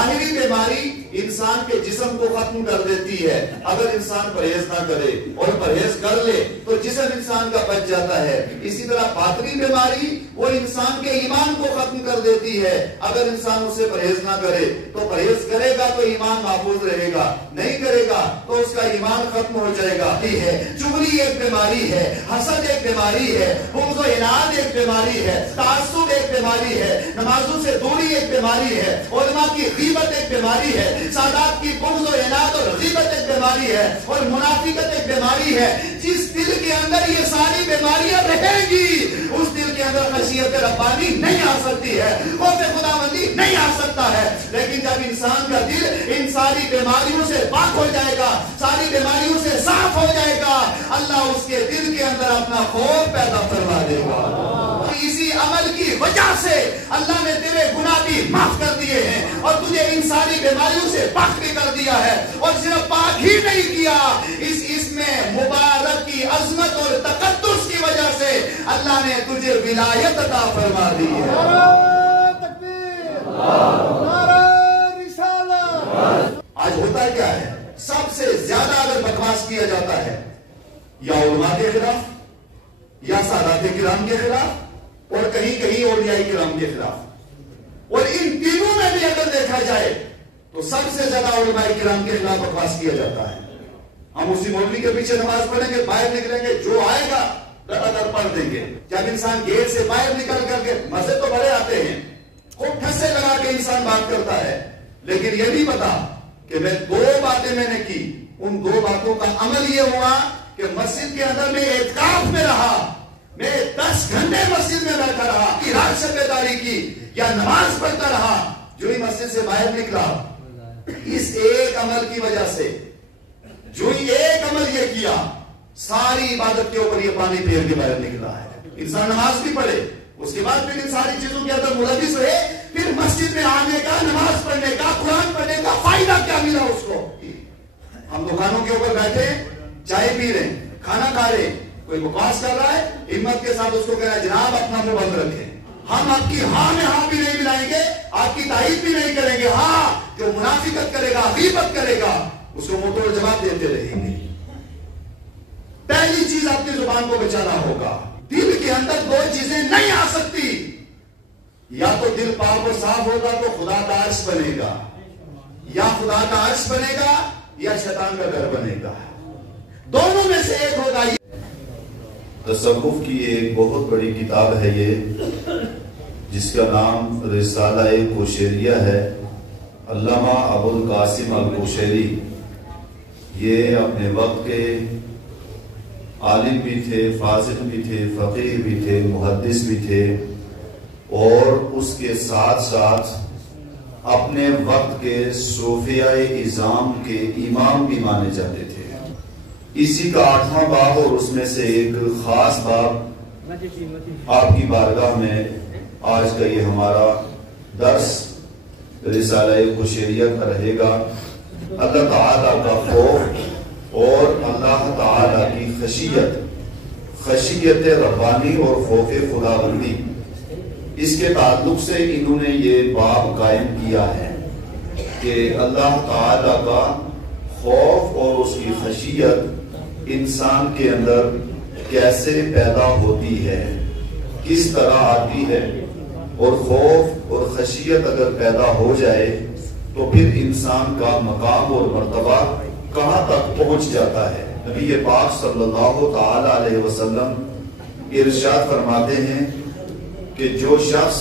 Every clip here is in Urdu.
ظاہری بیماری انسان کے جسم کو ختم کر دیتی ہے اگر انسان پرہیز نہ کرے، اور پرہیز کر لے تو جسم انسان کا بچ جاتا ہے۔ اسی طرح باطنی بیماری وہ انسان کے ایمان کو ختم کر دیتی ہے اگر انسان اسے پرہیز نہ کرے۔ تو پرہیز کرے گا تو ایمان محفوظ رہے گا، نہیں کرے گا تو اس کا ایمان ختم ہو جائے گا۔ چغلی ایک بیماری ہے، حسد ایک بیماری ہے، بغض و عناد ایک بیماری ہے، تعصب ایک بیماری ہے، نمازوں سے دوری ایک بیماری ہے، علماء کی غیبت ایک بیماری ہے، سادات کی بغض و عناد اور غیبت ایک بیماری ہے، اور منافقت ایک بیماری ہے۔ جس دل کے اندر یہ ساری بیماریاں رہیں گی اس دل کے اندر خشیت ربانی نہیں آ سکتی ہے، خوف خداوندی نہیں آ سکتا ہے۔ لیکن جب انسان کا دل ان ساری بیماریوں سے پاک ہو جائے گا، ساری بیماریوں سے صاف ہو جائے گا، اللہ اس کے دل کے اندر اپنا خوف پیدا فرما دے گا۔ اسی عمل کی وجہ سے اللہ نے تیرے گناہ بھی معاف کر دیے ہیں اور تجھے ان ساری بیماریوں سے پاک بھی کر دیا ہے۔ اور صرف پاک ہی نہیں کیا، اس میں مبارک کی عظمت اور تقدس کی وجہ سے اللہ نے تجھے ولایت عطا فرما دی ہے۔ نعرہ تکبیر، نعرہ رسالت۔ آج ہوتا کیا ہے؟ سب سے زیادہ اگر بکواس کیا جاتا ہے یا علماء کے خلاف یا سادات کرام کے خلاف اور کہیں کہیں اولیاء کرام کے خلاف، اور ان تینوں میں بھی اگر دیکھا جائے تو سب سے زیادہ علماء کرام کے خلاف بکواس کیا جاتا ہے۔ ہم اسی مولوی کے پیچھے نماز پڑھیں گے، باہر نکلیں گے، جو آئے گا لگاتار پڑھ دیں گے۔ جب انسان گیٹ سے باہر نکل کر کے مزے تو بڑے آتے ہیں، خوب ٹھسے لگا کے انسان بات کرتا ہے، لیکن یہ نہیں پتا کہ میں دو باتیں میں نے کی، ان دو باتوں کا عمل یہ ہوا کہ مسجد کے اندر میں اعتکاف میں رہا، میں 10 گھنٹے مسجد میں بیٹھا رہا، رات شب بیداری کی یا نماز پڑھتا رہا، جو ہی مسجد سے باہر نکلا اس ایک عمل کی وجہ سے، جو ہی ایک عمل یہ کیا، ساری عبادت کے اوپر یہ پانی پھیر کے باہر نکلا ہے۔ انسان نماز بھی پڑھے، اس کے بعد پھر ان ساری چیزوں کے اندر ملوث رہے، پھر مسجد میں آنے کا، نماز پڑھنے کا، قرآن پڑھنے کا فائدہ کیا ملا اس کو؟ ہم دکانوں کے اوپر بیٹھے چائے پی رہے ہیں، کھانا کھا رہے ہیں، کوئی بکواس کر رہا ہے، ہمت کے ساتھ اس کو کہنا ہے جناب اپنا منہ بند رکھیں، ہم آپ کی ہاں میں ہاں بھی نہیں ملائیں گے، آپ کی تائید بھی نہیں کریں گے۔ ہاں جو منافقت کرے گا، غیبت کرے گا، اس کو منہ توڑ جواب دیتے رہیں گے۔ پہلی چیز اپنی زبان کو بچانا ہوگا۔ دل کے اندر دو چیزیں نہیں آ سکتی، یا تو دل پاک اور صاف ہوگا تو خدا کا عرش بنے گا، یا خدا کا عرش بنے گا یا شیطان کا گھر بنے گا، دونوں میں سے ایک ہوگا۔ تصوف کی ایک بہت بڑی کتاب ہے یہ، جس کا نام رسالہ کوشیریہ ہے۔ علامہ ابوالقاسم القشیری یہ اپنے وقت کے عالم بھی تھے، فاضل بھی تھے، فقیہ بھی تھے، محدث بھی تھے، اور اس کے ساتھ ساتھ اپنے وقت کے صوفیاء اعظام کے امام بھی مانے جاتے تھے۔ اسی کا 8واں باب اور اس میں سے ایک خاص باب آپ کی بارگاہ میں آج کا یہ ہمارا درس رسالہ قشیریہ کا رہے گا۔ اللہ تعالیٰ کا خوف اور اللہ تعالیٰ کی خشیت ربانی اور خوف خداوندی، اس کے تعلق سے انہوں نے یہ باب قائم کیا ہے کہ اللہ تعالیٰ کا خوف اور اس کی خشیت انسان کے اندر کیسے پیدا ہوتی ہے، کس طرح آتی ہے، اور خوف اور خشیت اگر پیدا ہو جائے تو پھر انسان کا مقام اور مرتبہ کہاں تک پہنچ جاتا ہے۔ نبی پاک صلی اللہ تعالی علیہ وسلم ارشاد فرماتے ہیں کہ جو شخص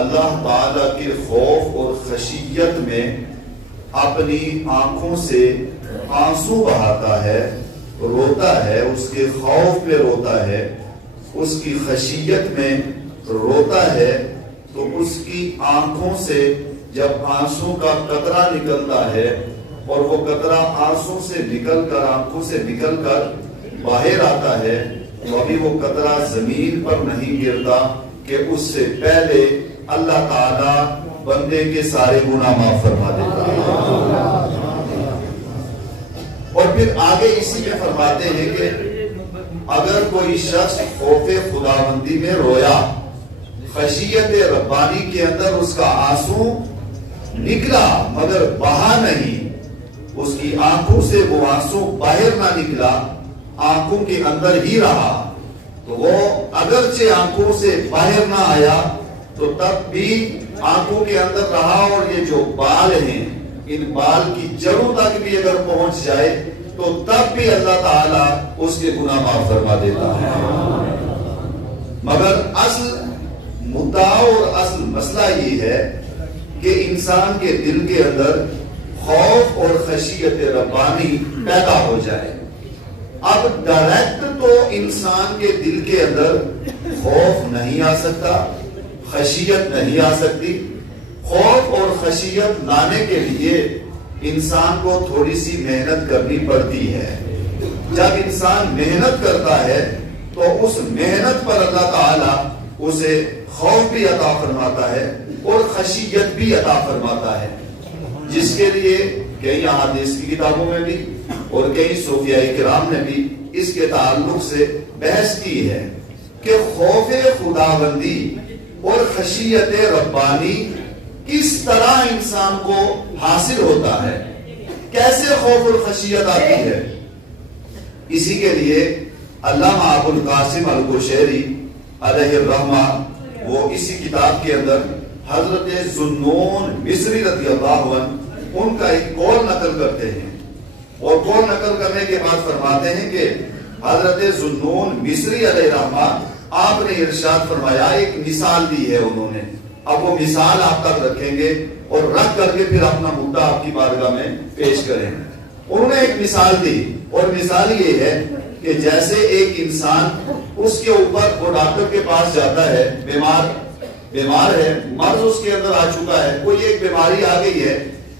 اللہ تعالی کے خوف اور خشیت میں اپنی آنکھوں سے آنسو بہاتا ہے، روتا ہے، اس کے خوف میں روتا ہے، اس کی خشیت میں روتا ہے، تو اس کی آنکھوں سے جب آنسو کا قطرہ نکلتا ہے اور وہ قطرہ آنسو سے نکل کر، آنکھوں سے نکل کر باہر آتا ہے، تو ابھی وہ قطرہ زمین پر نہیں گرتا کہ اس سے پہلے اللہ تعالیٰ بندے کے سارے گناہ معاف فرما دیتا ہے۔ اور پھر آگے اسی میں فرماتے ہیں کہ اگر کوئی شخص خوف خداوندی میں رویا، خشیت ربانی کے اندر اس کا آنسو نکلا مگر بہا نہیں، اس کی آنکھوں سے وہ آنسو باہر نہ نکلا، آنکھوں کے اندر ہی رہا. تو وہ اگرچہ آنکھوں سے باہر نہ آیا تو تب بھی آنکھوں کے اندر رہا، اور یہ جو بال ہیں ان بال کی جڑوں تک بھی اگر پہنچ جائے تو تب بھی اللہ تعالیٰ اس کے گناہ معاف فرما دیتا ہے. مگر اصل مدعا اور اصل مسئلہ یہ ہے کہ انسان کے دل کے اندر خوف اور خشیت ربانی پیدا ہو جائے. اب ڈائریکٹ تو انسان کے دل کے اندر خوف نہیں آ سکتا، خشیت نہیں آ سکتی. خوف اور خشیت لانے کے لیے انسان کو تھوڑی سی محنت کرنی پڑتی ہے. جب انسان محنت کرتا ہے تو اس محنت پر اللہ تعالیٰ اسے خوف بھی عطا فرماتا ہے اور خشیت بھی عطا فرماتا ہے، جس کے لیے کئی احادیث کی کتابوں میں بھی اور کئی صوفیاء کرام نے بھی اس کے تعلق سے بحث کی ہے کہ خوف خداوندی اور خشیت ربانی کس طرح انسان کو حاصل ہوتا ہے، کیسے خوف اور خشیت آتی ہے. اسی کے لیے علامہ ابو القاسم القشیری علیہ الرحمہ وہ اسی کتاب کے اندر حضرت ذوالنون مصری رضی اللہ عنہ ان کا ایک قول نقل کرتے ہیں، اور قول نقل کرنے کے بعد فرماتے ہیں کہ حضرت ذوالنون مصری علیہ الرحمہ آپ نے ارشاد فرمایا، ایک مثال دی ہے انہوں نے. اب وہ مثال آپ تک رکھیں گے اور رکھ کر کے پھر اپنا مدعا آپ کی بارگاہ میں پیش کریں. انہوں نے ایک مثال دی، اور مثال یہ ہے کہ جیسے ایک انسان اس کے اوپر وہ ڈاکٹر کے پاس جاتا ہے، بیمار ہے، مرض اس کے اندر آ چکا ہے، کوئی ایک بیماری آ گئی ہے،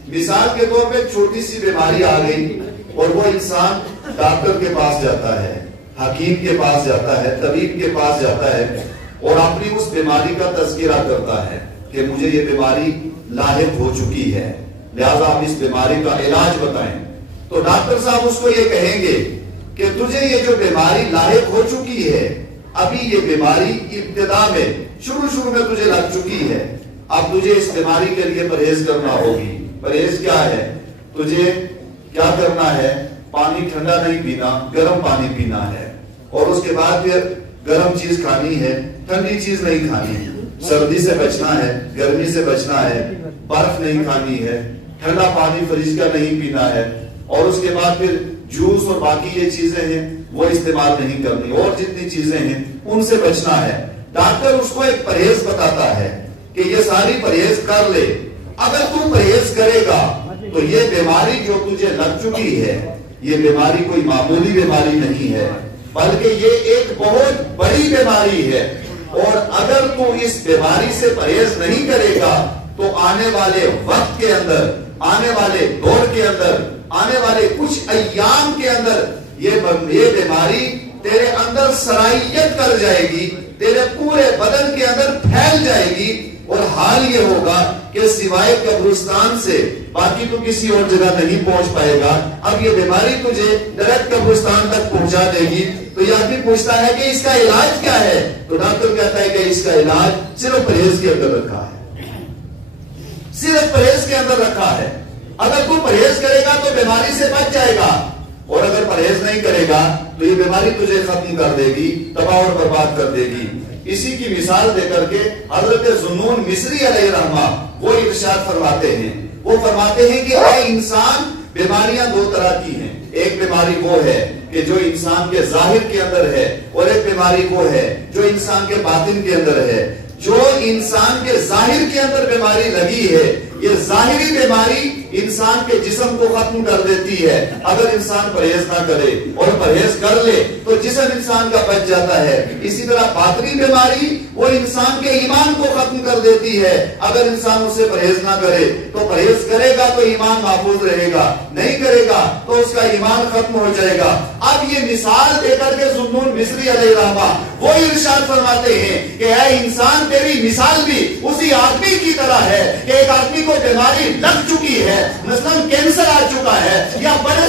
مثال کے طور پہ چھوٹی سی بیماری آ گئی، اور وہ انسان ڈاکٹر کے پاس جاتا ہے، حکیم کے پاس جاتا ہے، طبیب کے پاس جاتا ہے اور اپنی اس بیماری کا تذکرہ کرتا ہے کہ مجھے یہ بیماری لاحق ہو چکی ہے، لہذا آپ اس بیماری کا علاج بتائیں. تو ڈاکٹر صاحب اس کو یہ کہیں گے کہ تجھے یہ جو بیماری لاحق ہو چکی ہے، ابھی یہ بیماری ابتدا میں شروع میں تجھے لگ چکی ہے، اب تجھے اس بیماری کے لیے پرہیز کرنا ہوگی. پرہیز کیا ہے؟ تجھے کیا کرنا ہے؟ پانی ٹھنڈا نہیں پینا، گرم پانی پینا ہے، اور اس کے بعد پھر گرم چیز کھانی ہے، ٹھنڈی چیز نہیں کھانی ہے، سردی سے بچنا ہے، گرمی سے بچنا ہے، برف نہیں کھانی ہے، ٹھنڈا پانی فریج کا نہیں پینا ہے، اور اس کے بعد پھر جوس اور باقی یہ چیزیں ہیں وہ استعمال نہیں کرنی، اور جتنی چیزیں ہیں ان سے بچنا ہے. ڈاکٹر اس کو ایک پرہیز بتاتا ہے کہ یہ ساری پرہیز کر لے، اگر تم پرہیز کرے گا تو یہ بیماری جو تجھے لگ چکی ہے، یہ بیماری کوئی معمولی بیماری نہیں ہے، بلکہ یہ ایک بہت بڑی بیماری ہے، اور اگر تو اس بیماری سے پرہیز نہیں کرے گا تو آنے والے وقت کے اندر، آنے والے دور کے اندر، آنے والے کچھ ایام کے اندر یہ بیماری تیرے اندر سرائیت کر جائے گی، تیرے پورے بدن کے اندر پھیل جائے گی، اور حال یہ ہوگا کہ سوائے قبرستان سے باقی تو کسی اور جگہ نہیں پہنچ پائے گا. اب یہ بیماری تجھے ڈائریکٹ قبرستان تک پہنچا دے گی. تو یہ آدمی پوچھتا ہے کہ اس کا علاج کیا ہے؟ تو ڈاکٹر کہتا ہے کہ اس کا علاج صرف پرہیز کے اندر رکھا ہے، صرف پرہیز کے اندر رکھا ہے. اگر تو پرہیز کرے گا تو بیماری سے بچ جائے گا، اور اگر پرہیز نہیں کرے گا تو یہ بیماری تجھے ختم کر دے گی، تباہ اور برباد کر دے گی. اسی کی مثال دے کر کے حضرت ذوالنون مصری علیہ الرحمہ وہ ارشاد فرماتے ہیں، وہ فرماتے ہیں کہ اے انسان، بیماریاں دو طرح کی ہیں. ایک بیماری وہ ہے کہ جو انسان کے ظاہر کے اندر ہے، اور ایک بیماری وہ ہے جو انسان کے باطن کے اندر ہے. جو انسان کے ظاہر کے اندر بیماری لگی ہے، یہ ظاہری بیماری انسان کے جسم کو ختم کر دیتی ہے اگر انسان پرہیز نہ کرے، اور پرہیز کر لے تو جسم انسان کا بچ جاتا ہے. اسی طرح باطنی بیماری وہ انسان کے ایمان کو ختم کر دیتی ہے اگر انسان اسے پرہیز نہ کرے. تو پرہیز کرے گا تو ایمان محفوظ رہے گا، نہیں کرے گا تو اس کا ایمان ختم ہو جائے گا. اب یہ مثال دے کر کے ذوالنون مصری علیہ الرحمہ وہ ارشاد فرماتے ہیں کہ اے انسان، تیری مثال بھی اسی آدمی کی طرح ہے کہ ایک آدمی کو بیماری لگ چکی ہے، مثلاً کینسر آ چکا ہے، یا بڑے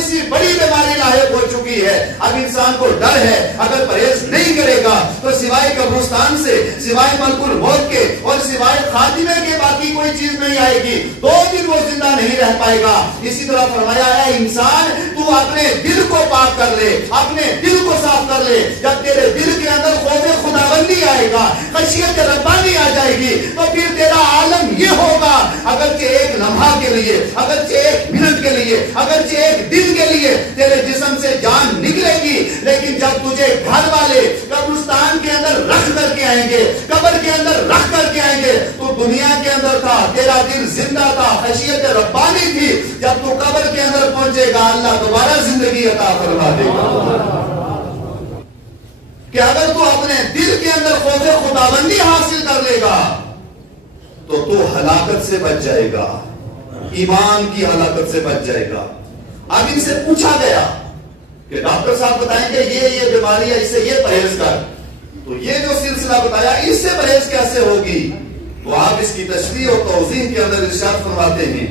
سے بڑی بیماری لاحق ہو چکی ہے. اب انسان کو ڈر ہے اگر پرہیز نہیں کرے گا تو سوائے قبرستان سے، سوائے ملک الموت کے اور سوائے خاتمے کے باقی کوئی چیز نہیں آئے گی، 2 دن وہ زندہ نہیں رہ پائے گا۔ اسی طرح فرمایا ہے انسان تو اپنے دل کو پاک کر لے، اپنے دل کو صاف کر لے۔ جب تیرے دل کے اندر خوف خداوندی آئے گا، خشیت ربانی آ جائے گی، تو پھر تیرا عالم یہ ہوگا اگرچہ ایک لمحہ کے لیے، اگرچہ ایک منٹ کے لیے، اگرچہ ایک دن کے لیے تیرے جسم سے جان نکلے گی، لیکن جب تجھے گھر والے قبرستان کے اندر رکھ کر کے آئیں گے، قبر کے اندر رکھ کر کے آئیں گے، تو دنیا کے اندر تھا، تیرا دل زندہ تھا، خشیت ربانی تھی، جب تو قبر کے اندر پہنچے گا اللہ دوبارہ زندگی عطا فرما دے گا۔ کہ اگر تو اپنے دل کے اندر خوف خداوندی حاصل کر لے گا تو ہلاکت سے بچ جائے گا، ایمان کی ہلاکت سے بچ جائے گا۔ اب ان سے پوچھا گیا کہ ڈاکٹر صاحب بتائیں کہ یہ بیماری ہے، اس سے یہ پرہیز کر، تو یہ جو سلسلہ بتایا اس سے پرہیز کیسے ہوگی؟ تو آپ اس کی تشریح اور توضیح کے اندر ارشاد فرماتے ہیں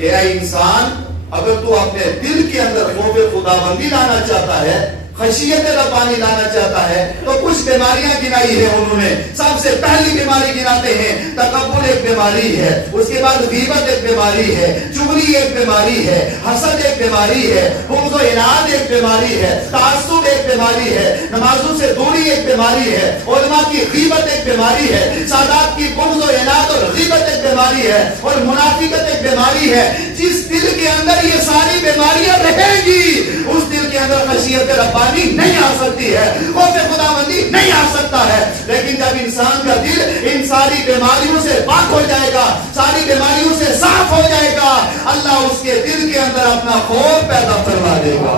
کہ اے انسان، اگر تو اپنے دل کے اندر خوف خداوندی لانا چاہتا ہے، خشیت ربانی لانا چاہتا ہے، تو کچھ بیماریاں گنائی ہیں انہوں نے۔ سب سے پہلی بیماری گناتے ہیں تکبر ایک بیماری ہے، اس کے بعد غیبت ایک بیماری ہے، چغلی ایک بیماری ہے، حسد ایک بیماری ہے، بغض و عناد ایک بیماری ہے، تعصب ایک بیماری ہے، نمازوں سے دوری ایک بیماری ہے، علماء کی غیبت ایک بیماری ہے، سادات کی بغض و عناد اور غیبت ایک بیماری ہے، اور منافقت ایک بیماری ہے۔ جس دل کے اندر یہ ساری بیماریاں رہیں گی، اس دل کے اندر خشیت ربانی نہیں آ سکتی ہے، خوف خداوندی نہیں آ سکتا ہے۔ لیکن جب انسان کا دل ان ساری بیماریوں سے پاک ہو جائے گا، ساری بیماریوں سے صاف ہو جائے گا، اللہ اس کے دل کے اندر اپنا خوف پیدا فرما دے گا۔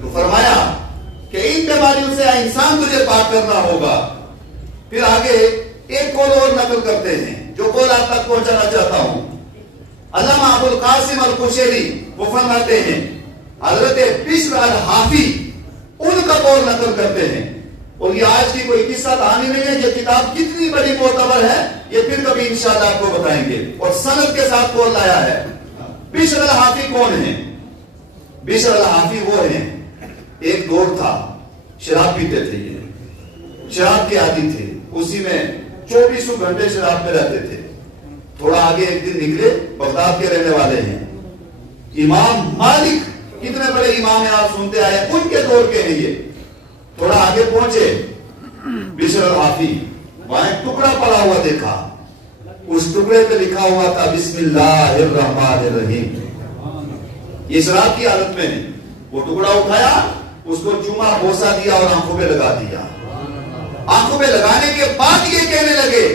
تو فرمایا کہ ان بیماریوں سے انسان تجھے پاک کرنا ہوگا۔ پھر آگے ایک قول اور نقل کرتے ہیں جو قول آپ تک پہنچانا چاہتا ہوں۔ علامہ ابو القاسم القشیری وہ فرماتے ہیں، حضرت بشر الحافی ان کا قول نقل کرتے ہیں، اور یہ آج کی کوئی قصہ کہانی نہیں ہے، یہ کتاب کتنی بڑی معتبر ہے یہ پھر کبھی انشاءاللہ آپ کو بتائیں گے، اور سند کے ساتھ قول لایا ہے۔ بشر الحافی کون ہیں؟ بشر الحافی وہ ہیں، ایک دور تھا شراب پیتے تھے، یہ شراب کے عادی تھے، اسی میں 24 گھنٹے شراب پہ رہتے تھے۔ تھوڑا آگے ایک دن نکلے، بغداد کے رہنے والے ہیں، امام مالک، کتنے بڑے امام ہیں آپ سنتے آئے، ان کے دور کے ہیں یہ۔ تھوڑا آگے پہنچے، بشر الحافی وہاں ایک ٹکڑا پڑا ہوا دیکھا، اس ٹکڑے پہ لکھا ہوا تھا بسم اللہ الرحمن الرحیم۔ یہ شراب کی حالت میں ہے، وہ ٹکڑا اٹھایا، اس کو چوما بوسا دیا اور آنکھوں پہ لگا دیا۔ آنکھوں پہ لگانے کے بعد یہ کہنے لگے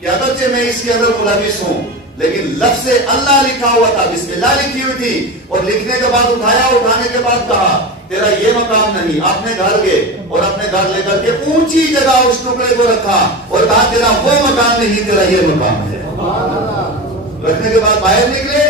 کہ اگرچہ میں اس کے اندر ملوث ہوں، لیکن لفظ اللہ لکھا ہوا تھا، بسم اللہ لکھی ہوئی تھی، اور لکھنے کے بعد اٹھایا، اٹھانے کے بعد کہا تیرا یہ مقام نہیں، اپنے گھر گئے اور اپنے گھر لے کر کے اونچی جگہ اس ٹکڑے کو رکھا اور کہا تیرا وہ مقام نہیں، تیرا یہ مقام ہے۔ رکھنے کے بعد باہر نکلے،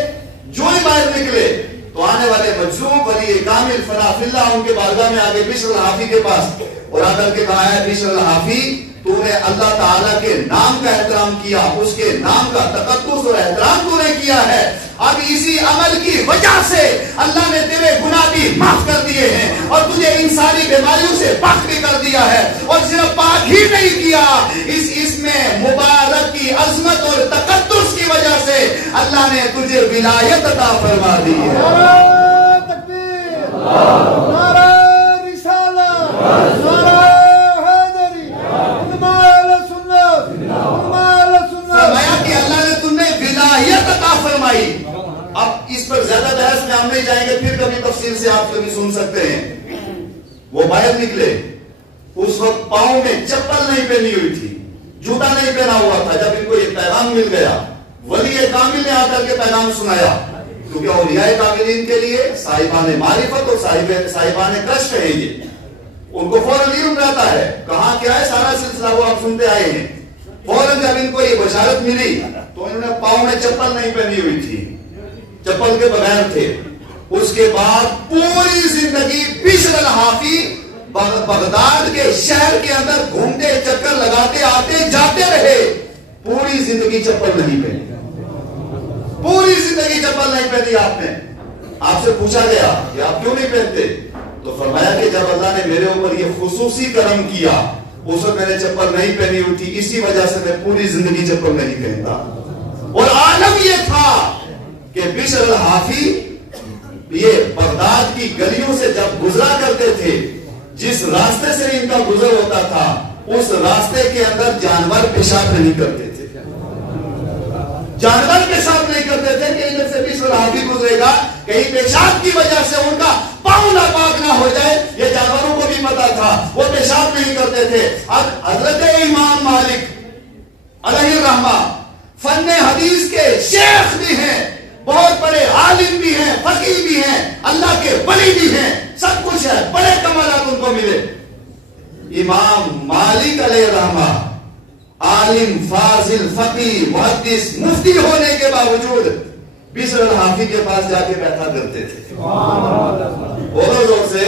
جو ہی باہر نکلے تو آنے والے مجذوب ولی کامل فنا فی اللہ ان کے بارگاہ میں آگے بشر الحافی کے پاس، اور آ کر کے کہا ہے بشر الحافی تو نے اللہ تعالیٰ کے نام کا احترام کیا، اس کے نام کا تقدس اور احترام تو نے کیا ہے، اب اسی عمل کی وجہ سے اللہ نے تیرے گناہ بھی معاف کر دیے ہیں اور تجھے ان ساری بیماریوں سے پاک بھی کر دیا ہے، اور صرف پاک ہی نہیں کیا، اس میں مبارک کی عظمت اور تقدس کی وجہ سے اللہ نے تجھے ولایت عطا فرما دی ہے۔ نعرہ تکبیر، نعرہ رسالت، نعرہ حیدری، علماء اہل سنت، علماء اہل سنت۔ فرمایا کہ اللہ نے تمہیں ولایت عطا فرمائی۔ اب اس پر زیادہ بحث میں ہم نہیں جائیں گے، پھر کبھی تفصیل سے آپ کبھی سن سکتے ہیں۔ وہ باہر نکلے، اس وقت پاؤں میں چپل نہیں پہنی ہوئی تھی، جوتا نہیں پہنا ہوا تھا۔ جب ان کو یہ پیغام مل گیا، ولی کامل نے آ کر کے پیغام سنایا، کیونکہ اولیاء کاملین کے لیے صاحبان معرفت اور صاحبان کشف ہے، یہ ان کو فوراً علم رہتا ہے کہاں کیا ہے، سارا سلسلہ وہ آپ سنتے آئے ہیں۔ فوراً جب ان کو یہ بشارت ملی تو انہوں نے پاؤں میں چپل نہیں پہنی ہوئی تھی، چپل کے بغیر تھے۔ اس کے بعد پوری زندگی بشر الحافی بغداد کے شہر کے اندر گھومتے چکر لگاتے آتے جاتے رہے، پوری زندگی چپل نہیں پہنی، پوری زندگی چپل نہیں پہنی آپ نے۔ آپ سے پوچھا گیا کہ آپ کیوں نہیں پہنتے؟ تو فرمایا کہ جب اللہ نے میرے اوپر یہ خصوصی کرم کیا، اس وقت میں نے چپل نہیں پہنی ہوئی تھی، اسی وجہ سے میں پوری زندگی چپل نہیں پہنتا. اور عالم یہ تھا کہ بشر الحافی یہ بغداد کی گلیوں سے جب گزرا کرتے تھے، جس راستے سے ان کا گزر ہوتا تھا اس راستے کے اندر جانور پیشاب نہیں کرتے تھے. جانور پیشاب نہیں کرتے تھے کہ ادھر سے بشر الحافی گزرے گا، کہیں پیشاب کی وجہ سے ان کا پاؤں ناپاک نہ ہو جائے، یہ جانوروں کو بھی پتا تھا، وہ پیشاب نہیں کرتے تھے. اب حضرت امام مالک علیہ الرحمہ فن حدیث کے شیخ بھی ہیں، بہت بڑے عالم بھی ہیں، فقیہ بھی ہیں، اللہ کے ولی بھی ہیں، سب کچھ ہے، بڑے کمالات ان کو ملے. امام مالک علیہ الرحمہ عالم، فاضل، فقیہ، محدث، مفتی ہونے کے باوجود بشر الحافی کے پاس جا کے بیٹھا کرتے تھے. بولو زور سے.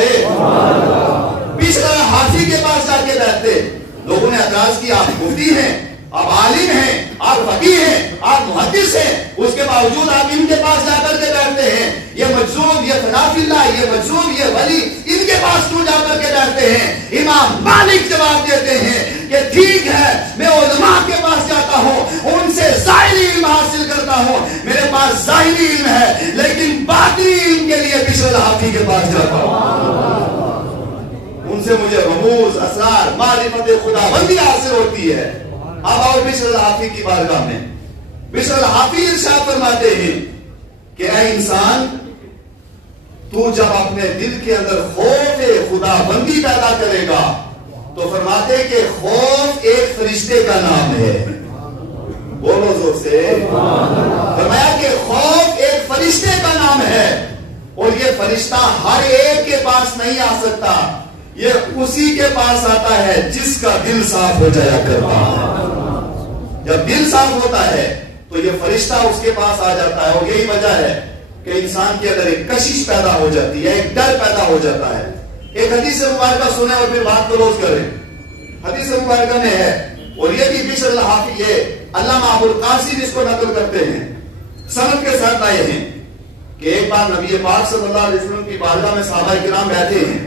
بشر الحافی کے پاس جا کے بیٹھتے. لوگوں نے اعتراض کیا، آپ مفتی ہیں، آپ عالم ہیں، آپ فقیہ ہیں، آپ محدث ہیں، اس کے باوجود آپ ان کے پاس جا کر کے بیٹھتے ہیں. یہ مجذوب، یہ خلاف اللہ، یہ مجذوب، یہ ولی، ان کے پاس کیوں جا کر کے بیٹھتے ہیں؟ امام مالک جواب دیتے ہیں کہ ٹھیک ہے، میں علماء کے پاس جاتا ہوں، ان سے ظاہری علم حاصل کرتا ہوں، میرے پاس ظاہری علم ہے، لیکن باطنی علم کے لیے بشر الحافی کے پاس جاتا ہوں. ان سے مجھے رموز، اسرار، معرفت خدا بندی حاصل ہوتی ہے. اب آؤ بشر الحافی کی بارگاہ میں. بشر الحافی ارشاد فرماتے ہیں کہ اے انسان، تو جب اپنے دل کے اندر خوف خدا بندی پیدا کرے گا تو فرماتے کہ خوف ایک فرشتے کا نام ہے. بولو زور سے. فرمایا کہ خوف ایک فرشتے کا نام ہے، اور یہ فرشتہ ہر ایک کے پاس نہیں آ سکتا، یہ اسی کے پاس آتا ہے جس کا دل صاف ہو جایا کرتا ہے. جب دل صاف ہوتا ہے تو یہ فرشتہ اس کے پاس آ جاتا ہے. اور یہی وجہ ہے کہ انسان کے اندر ایک کشش پیدا ہو جاتی ہے، ایک ڈر پیدا ہو جاتا ہے. ایک حدیث مبارکہ سنیں اور پھر بات کلوز کریں. حدیث مبارکہ میں ہے، اور یہ بھی بشر الحافی ہے، علامہ ابو القاسم اس کو نقل کرتے ہیں، سند کے ساتھ آئے ہیں کہ ایک بار نبی پاک صلی اللہ علیہ وسلم کی بارگاہ میں صحابہ کرام بیٹھے ہیں.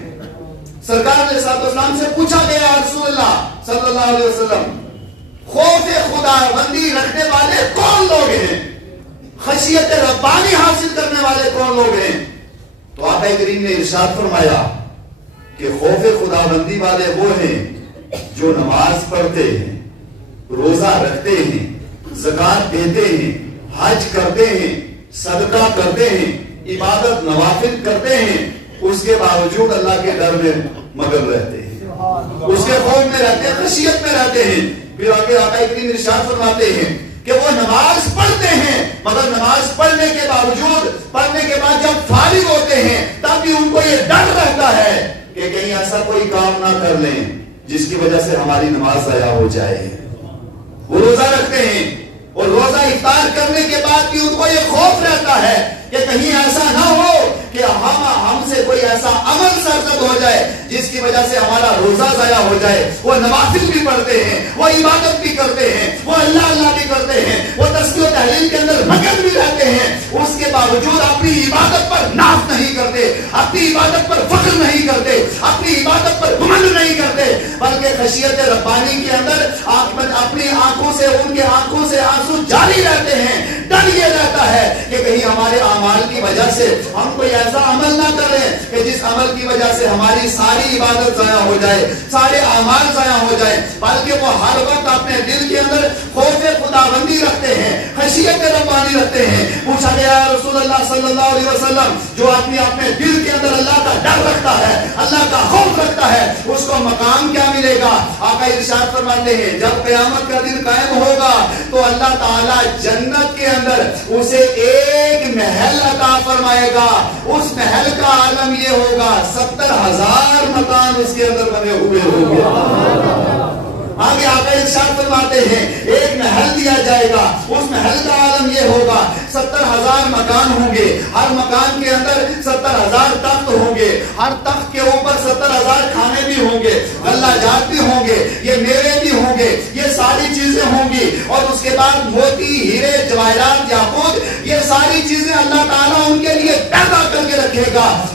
سرکار علیہ السلام سے پوچھا گیا، رسول اللہ صلی اللہ علیہ وسلم، خوف خدا بندی رکھنے والے کون لوگ ہیں؟ خشیت ربانی حاصل کرنے والے کون لوگ ہیں؟ تو آقا کریم نے ارشاد فرمایا کہ خوف خدا بندی والے وہ ہیں جو نماز پڑھتے ہیں، روزہ رکھتے ہیں، زکات دیتے ہیں، حج کرتے ہیں، صدقہ کرتے ہیں، عبادت نوافل کرتے ہیں، اس کے باوجود اللہ کے ڈر میں مگن رہتے ہیں، اس کے خوف میں رہتے ہیں، خشیت میں رہتے ہیں. پھر آگے آقا کریم ارشاد فرماتے ہیں کہ وہ نماز پڑھتے ہیں، مگر نماز پڑھنے کے باوجود، پڑھنے کے بعد جب فارغ ہوتے ہیں تب بھی ان کو یہ ڈر رہتا ہے کہ کہیں ایسا کوئی کام نہ کر لیں جس کی وجہ سے ہماری نماز ضائع ہو جائے. وہ روزہ رکھتے ہیں اور روزہ افطار کرنے کے بعد بھی ان کو یہ خوف رہتا ہے کہ کہیں ایسا نہ ہو کہ ہم سے کوئی ایسا عمل سرزد ہو جائے جس کی وجہ سے ہمارا روزہ ضائع ہو جائے. وہ نوافل بھی پڑھتے ہیں، وہ عبادت بھی کرتے ہیں، وہ اللہ اللہ بھی کرتے ہیں، وہ تسبیح و تحلیل کے اندر مگن بھی رہتے ہیں، اس کے باوجود اپنی عبادت پر ناز نہیں کرتے، اپنی عبادت پر فخر نہیں کرتے، اپنی عبادت پر گھمنڈ نہیں کرتے، بلکہ خشیت ربانی کے اندر اپنی آنکھوں سے، ان کے آنکھوں سے آنسو جاری رہتے ہیں. ڈر یہ رہتا ہے کہ کہیں ہمارے اعمال کی وجہ سے ہم کوئی ایسا عمل نہ کریں کہ جس عمل کی وجہ سے ہماری ساری عبادت ضائع ہو جائے، سارے اعمال ضائع ہو جائے. بلکہ وہ ہر وقت اپنے دل کے اندر خوف خداوندی رکھتے ہیں، خشیت ربانی رکھتے ہیں. پوچھا گیا رسول اللہ صلی اللہ علیہ وسلم، جو آدمی اپنے دل کے اندر اللہ کا ڈر رکھتا ہے، اللہ کا خوف رکھتا ہے، اس کو مقام کیا ملے گا؟ آقا ارشاد فرماتے ہیں جب قیامت کا دن قائم ہوگا تو اللہ تعالی جنت کے اندر اسے ایک محل عطا فرمائے گا. اس محل کا عالم یہ ہوگا 70,000 مکان اس کے اندر بنے ہوئے ہوں گے. آگے آقا ارشاد فرماتے ہیں ایک محل دیا جائے گا، اس محل کا عالم یہ ہوگا 70,000 مکان ہوں گے، ہر مکان کے اندر 70,000 تخت ہوں گے، ہر تخت کے اوپر 70,000 کھانے بھی ہوں گے، غلہ جات بھی ہوں گے، یہ میوے بھی ہوں گے، یہ ساری چیزیں ہوں گی. اور اس کے بعد موتی، ہیرے، جواہرات، یاقوت، یہ ساری چیزیں اللہ تعالیٰ ان کے لیے پیدا کر کے رکھے گا.